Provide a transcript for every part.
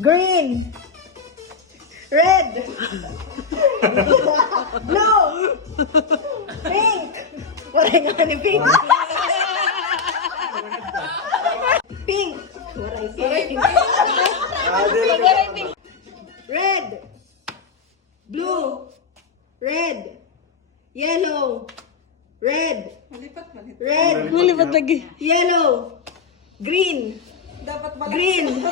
Green. Red. Blue. Pink. Wala nga ni pink. Pink. Wala pink. Red. Blue. Red. Yellow. Red. Red. Malipat lagi. Yellow. Green. Green.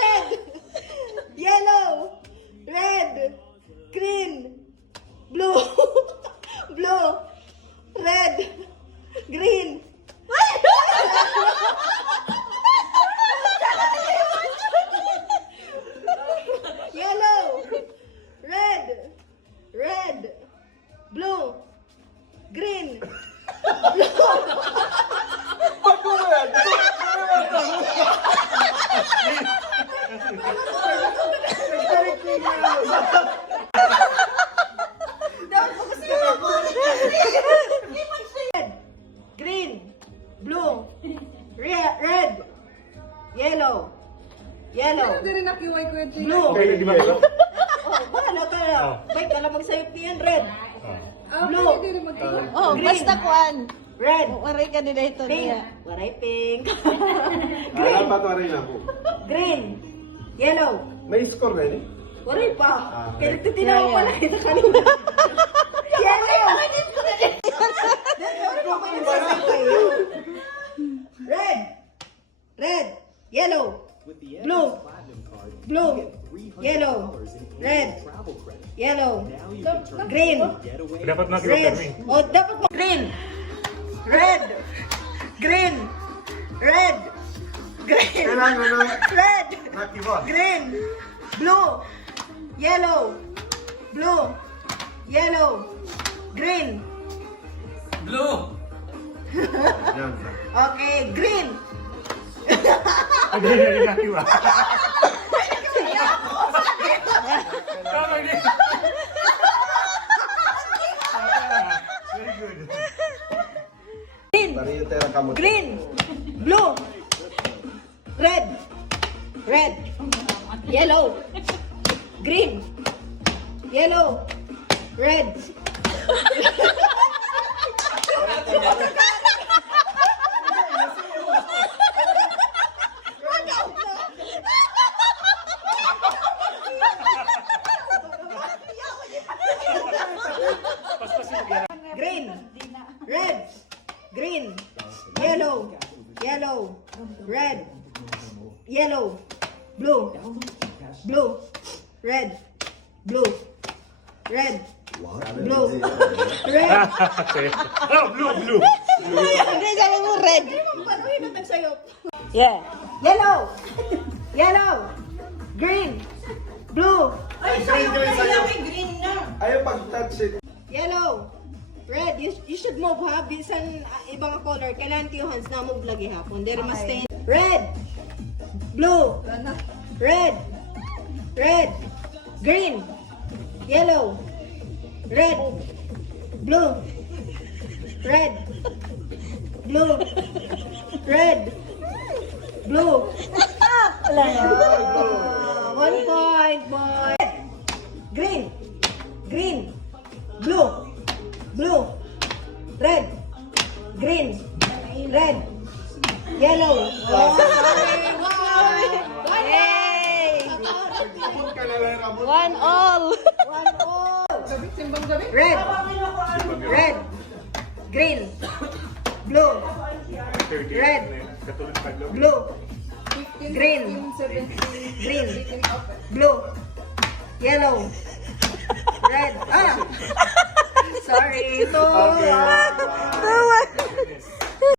Red. Yellow. Red. Green. Blue. Blue. Red. Green. Yellow. Red. Red. Blue. Green. Red, green, blue, red, yellow, blue. Oh, bahala ka. Bay, ka lang magsayop niyan, red, blue, Oh, green, basta kuan. red, Waray ka nila ito pink, niya. waray pink, Dapat ako. green, yellow, May score na eh. waray pa. Kaya okay. nagtitinaw ko na kita kanina. Yellow! Red, red, yellow, blue, blue, yellow, red, yellow, green, Dapat red, makita kami. oh dapat mo, green, red, green, red, green, Kailangan na red, nakiba. green, blue, yellow, blue, yellow, green. Yan. Okay, green. Hindi na nakiwa. Tama din. Very good. Green, Pariyotera kamot. green, blue, red, red, yellow, green, yellow, red. Green, red, green, yellow, yellow, red, yellow, blue, blue, red, blue, red, blue, red. Oh, blue, blue. Hindi, sabi mo red. Paano hinatag sa'yo? Yeah. Yellow, yellow, green, blue, Ayaw pag-touch it. yellow, red. You should move ha. Bisan ibang color. Kailangan ko yung hands na move lagi hapon. There must stay. Red, blue, red, red, green, yellow, red, blue, red, blue, red, blue. Wala na. 1 point, boy. Green, green, blue, blue, red, green, red, yellow. Yay! One all. 1 all. Red, red, green, blue, red, Katulad ng paglaw. blue, green, green, blue, yellow, red. Ah! Sorry, ito. Okay. Tawa.